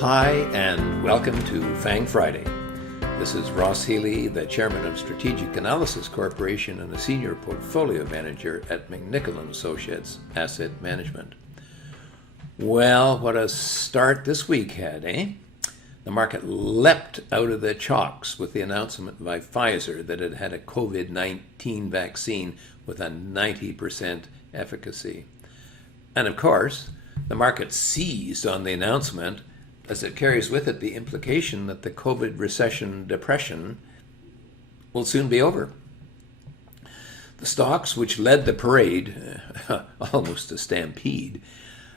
Hi, and welcome to FAANG Friday. This is Ross Healy, the Chairman of Strategic Analysis Corporation and a Senior Portfolio Manager at McNichol & Associates Asset Management. Well, what a start this week had, eh? The market leapt out of the chalks with the announcement by Pfizer that it had a COVID-19 vaccine with a 90% efficacy. And of course, the market seized on the announcement as it carries with it the implication that the COVID recession depression will soon be over. The stocks which led the parade, almost a stampede,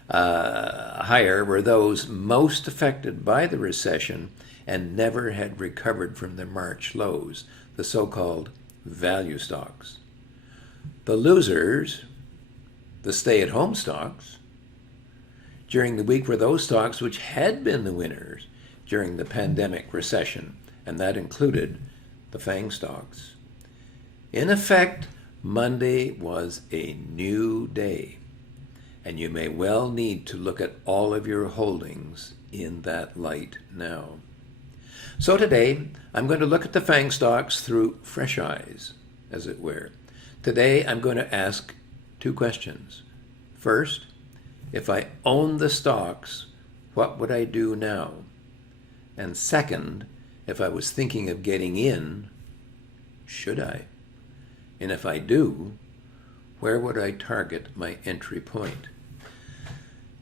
higher were those most affected by the recession and never had recovered from their March lows, the so-called value stocks. The losers, the stay-at-home stocks, during the week were those stocks which had been the winners during the pandemic recession, and that included the FAANG stocks. In effect, Monday was a new day, and you may well need to look at all of your holdings in that light now. So today, I'm going to look at the FAANG stocks through fresh eyes, as it were. Today, I'm going to ask two questions. First, if I own the stocks, what would I do now? And second, if I was thinking of getting in, should I? And if I do, where would I target my entry point?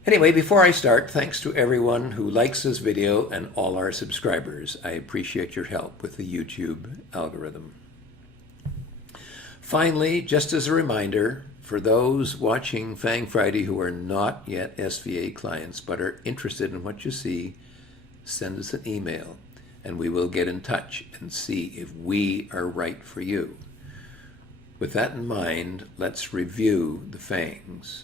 Anyway, before I start, thanks to everyone who likes this video and all our subscribers. I appreciate your help with the YouTube algorithm. Finally, just as a reminder, for those watching FAANG Friday who are not yet SVA clients but are interested in what you see, send us an email and we will get in touch and see if we are right for you. With that in mind, let's review the FAANGs.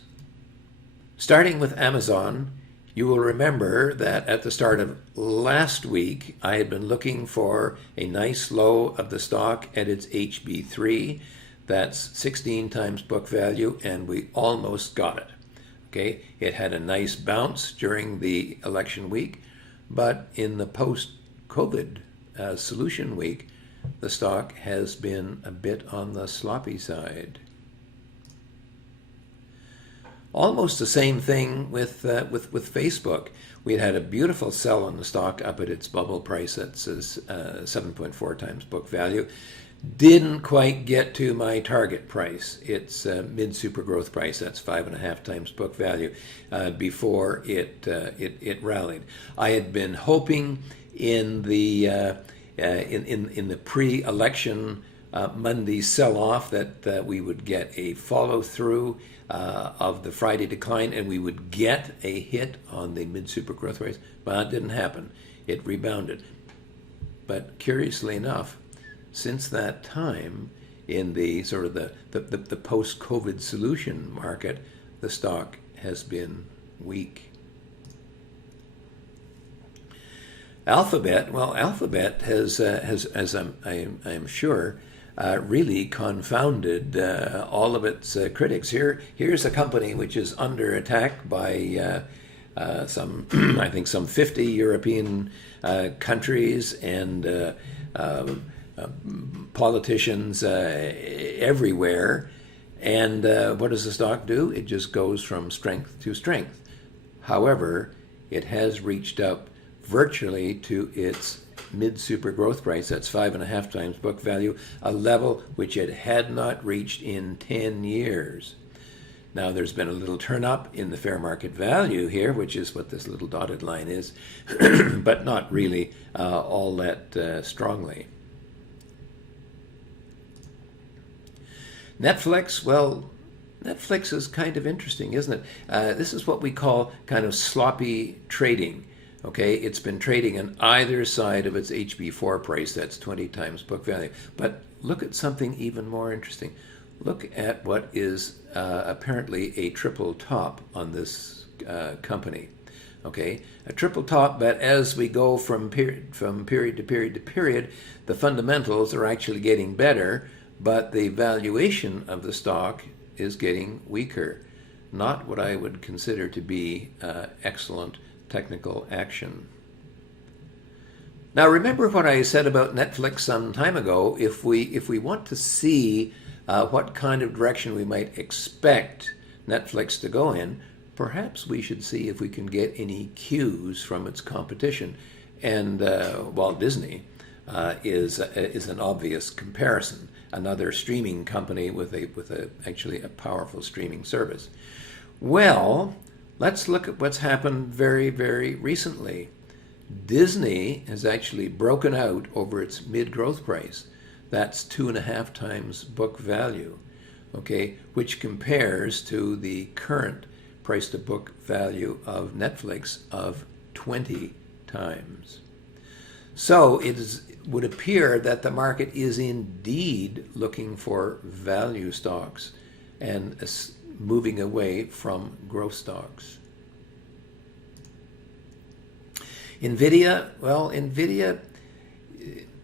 Starting with Amazon, you will remember that at the start of last week, I had been looking for a nice low of the stock at its HB3. That's 16 times book value, and we almost got it. Okay, it had a nice bounce during the election week, but in the post-COVID solution week, the stock has been a bit on the sloppy side. Almost the same thing with Facebook. We had a beautiful sell on the stock up at its bubble price at 7.4 times book value. Didn't quite get to my target price. It's mid-super growth price. That's 5.5 times book value before it rallied. I had been hoping in the pre-election Monday sell-off that we would get a follow-through of the Friday decline and we would get a hit on the mid-super growth price. But it didn't happen. It rebounded. But curiously enough, since that time, in the sort of the post-COVID solution market, the stock has been weak. Alphabet has as I am sure, really confounded all of its critics. Here's a company which is under attack by some, I think, some 50 European countries and politicians everywhere, and what does the stock do? It just goes from strength to strength. However, it has reached up virtually to its mid-super growth price. That's 5.5 times book value, a level which it had not reached in 10 years. Now, there's been a little turn up in the fair market value here, which is what this little dotted line is, but not really all that strongly. Netflix, well, Netflix is kind of interesting, isn't it? This is what we call kind of sloppy trading. Okay, it's been trading on either side of its HB4 price, that's 20 times book value. But look at something even more interesting. Look at what is apparently a triple top on this company. Okay, a triple top, but as we go from period to period to period, the fundamentals are actually getting better, but the valuation of the stock is getting weaker. Not what I would consider to be excellent technical action. Now, remember what I said about Netflix some time ago. If we want to see what kind of direction we might expect Netflix to go in, perhaps we should see if we can get any cues from its competition. And Walt Disney is an obvious comparison. Another streaming company with actually a powerful streaming service. Well, let's look at what's happened very, very recently. Disney has actually broken out over its mid-growth price. That's 2.5 times book value, okay, which compares to the current price to book value of Netflix of 20 times. So would appear that the market is indeed looking for value stocks and moving away from growth stocks. NVIDIA, well, NVIDIA,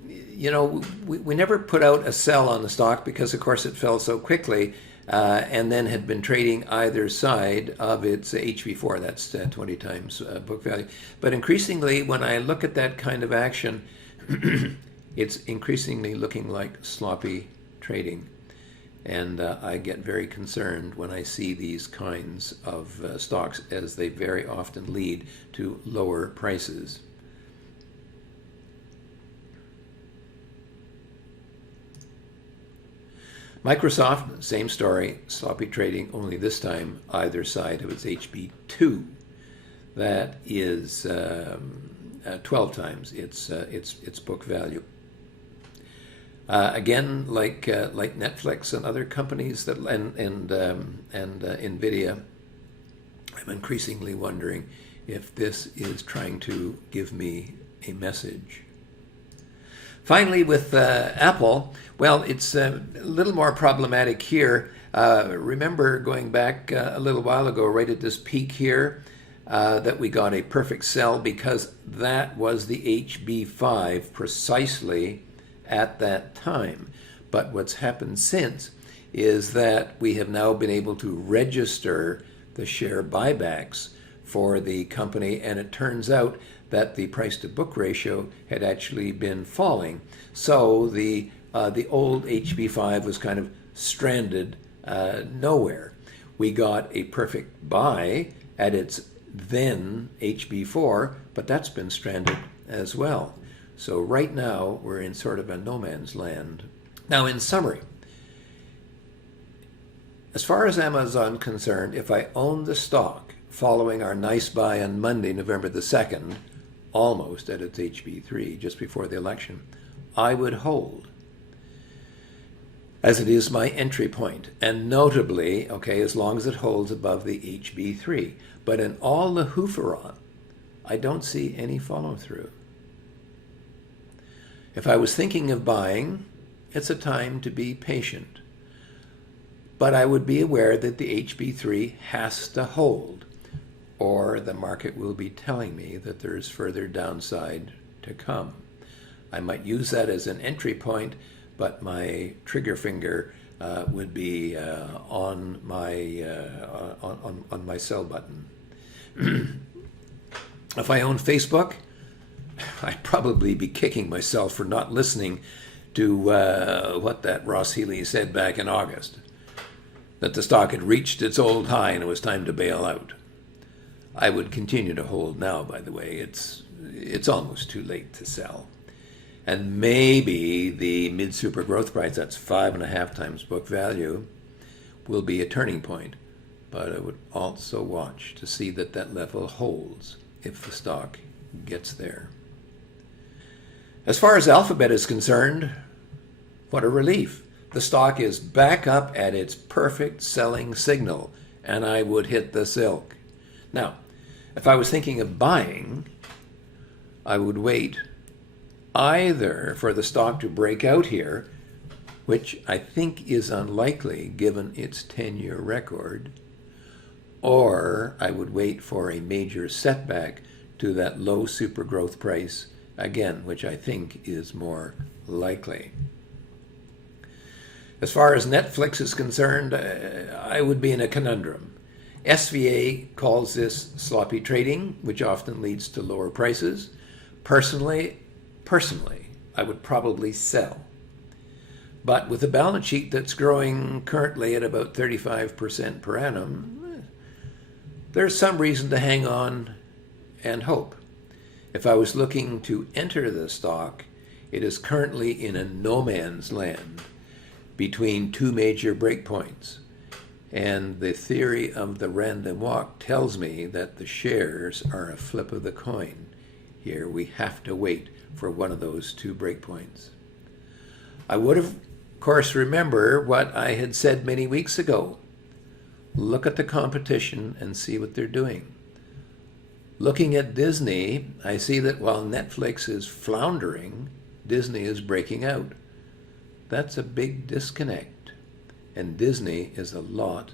you know, we never put out a sell on the stock because, of course, it fell so quickly and then had been trading either side of its HV4, that's 20 times book value. But increasingly, when I look at that kind of action, it's increasingly looking like sloppy trading. And I get very concerned when I see these kinds of stocks, as they very often lead to lower prices. Microsoft, same story, sloppy trading, only this time either side of its HB2. That is 12 times its book value. Again, like Netflix and other companies that and NVIDIA, I'm increasingly wondering if this is trying to give me a message. Finally, with Apple, well, it's a little more problematic here. Remember going back a little while ago, right at this peak here, that we got a perfect sell because that was the HB5 precisely at that time. But what's happened since is that we have now been able to register the share buybacks for the company, and it turns out that the price to book ratio had actually been falling. So the old HB5 was kind of stranded nowhere. We got a perfect buy at its then HB4, but that's been stranded as well. So right now, we're in sort of a no man's land. Now, in summary, as far as Amazon concerned, if I own the stock following our nice buy on Monday, November the 2nd, almost at its HB3, just before the election, I would hold, as it is my entry point. And notably, okay, as long as it holds above the HB3. But in all the hooferon, I don't see any follow-through. If I was thinking of buying, it's a time to be patient. But I would be aware that the HB3 has to hold, or the market will be telling me that there is further downside to come. I might use that as an entry point, but my trigger finger would be on my sell button. If I own Facebook, I'd probably be kicking myself for not listening to what that Ross Healy said back in August, that the stock had reached its old high and it was time to bail out. I would continue to hold now, by the way. It's almost too late to sell. And maybe the mid-super growth price, that's 5.5 times book value, will be a turning point. But I would also watch to see that that level holds if the stock gets there. As far as Alphabet is concerned, what a relief. The stock is back up at its perfect selling signal, and I would hit the silk. Now, if I was thinking of buying, I would wait either for the stock to break out here, which I think is unlikely given its 10-year record, or I would wait for a major setback to that low super growth price, again, which I think is more likely. As far as Netflix is concerned, I would be in a conundrum. SVA calls this sloppy trading, which often leads to lower prices. Personally, Personally, I would probably sell. But with a balance sheet that's growing currently at about 35% per annum, there's some reason to hang on and hope. If I was looking to enter the stock, it is currently in a no man's land between two major breakpoints. And the theory of the random walk tells me that the shares are a flip of the coin. Here we have to wait for one of those two breakpoints. I would, of course, remember what I had said many weeks ago. Look at the competition and see what they're doing. Looking at Disney, I see that while Netflix is floundering, Disney is breaking out. That's a big disconnect. And Disney is a lot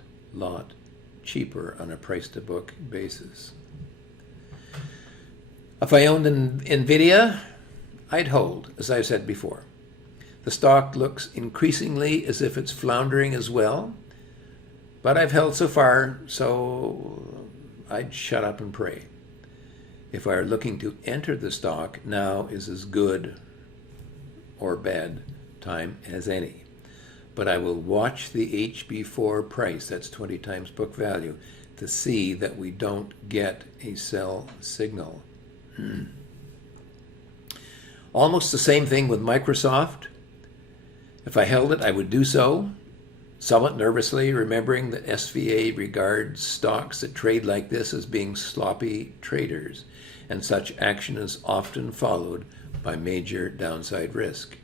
cheaper on a price-to-book basis. If I owned NVIDIA, I'd hold, as I've said before. The stock looks increasingly as if it's floundering as well, but I've held so far, so I'd shut up and pray. If I were looking to enter the stock, now is as good or bad time as any. But I will watch the HB4 price, that's 20 times book value, to see that we don't get a sell signal. Almost the same thing with Microsoft. If I held it, I would do so, somewhat nervously, remembering that SVA regards stocks that trade like this as being sloppy traders, and such action is often followed by major downside risk.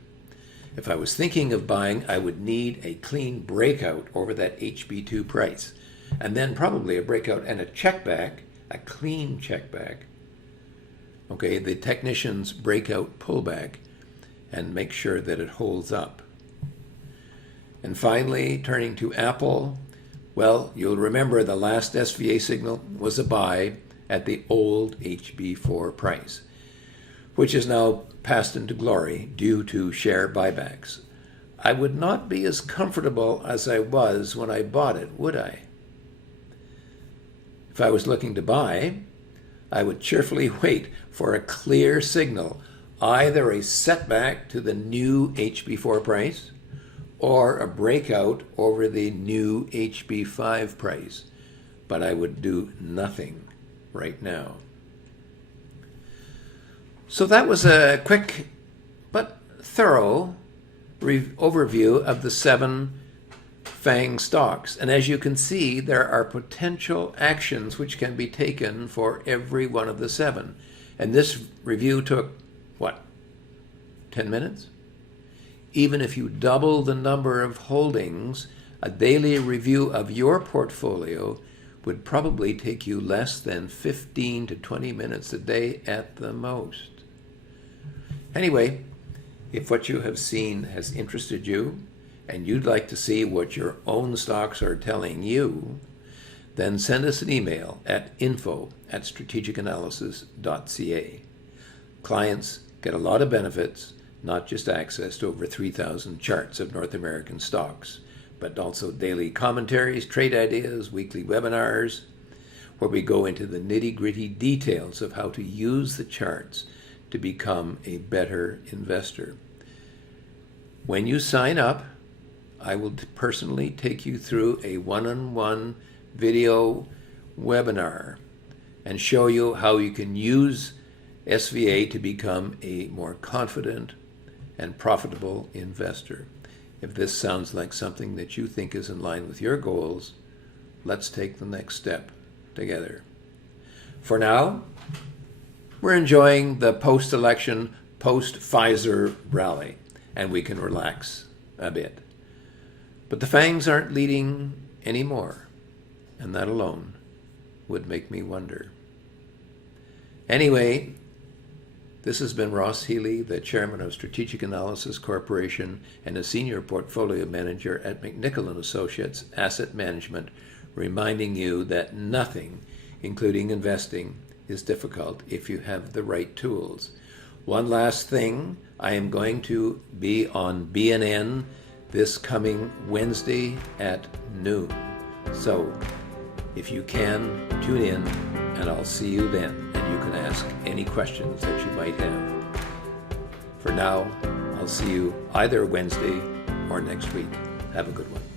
If I was thinking of buying, I would need a clean breakout over that HB2 price, and then probably a breakout and a checkback, a clean checkback. Okay, the technician's breakout pullback, and make sure that it holds up. And finally, turning to Apple, well, you'll remember the last SVA signal was a buy at the old HB4 price, which is now passed into glory due to share buybacks. I would not be as comfortable as I was when I bought it, would I? If I was looking to buy, I would cheerfully wait for a clear signal, either a setback to the new HB4 price or a breakout over the new HB5 price. But I would do nothing right now. So that was a quick but thorough overview of the 7 FAANG stocks. And as you can see, there are potential actions which can be taken for every one of the 7. And this review took, 10 minutes? Even if you double the number of holdings, a daily review of your portfolio would probably take you less than 15 to 20 minutes a day at the most. Anyway, if what you have seen has interested you and you'd like to see what your own stocks are telling you, then send us an email at info@strategicanalysis.ca. Clients get a lot of benefits, not just access to over 3,000 charts of North American stocks, but also daily commentaries, trade ideas, weekly webinars, where we go into the nitty-gritty details of how to use the charts to become a better investor. When you sign up, I will personally take you through a one-on-one video webinar and show you how you can use SVA to become a more confident and profitable investor. If this sounds like something that you think is in line with your goals, let's take the next step together. For now, we're enjoying the post-election, post-Pfizer rally, and we can relax a bit. But the FAANGs aren't leading anymore, and that alone would make me wonder. Anyway, this has been Ross Healy, the chairman of Strategic Analysis Corporation and a senior portfolio manager at McNichol & Associates Asset Management, reminding you that nothing, including investing, is difficult if you have the right tools. One last thing, I am going to be on BNN this coming Wednesday at noon. So if you can, tune in and I'll see you then, and you can ask any questions that you might have. For now, I'll see you either Wednesday or next week. Have a good one.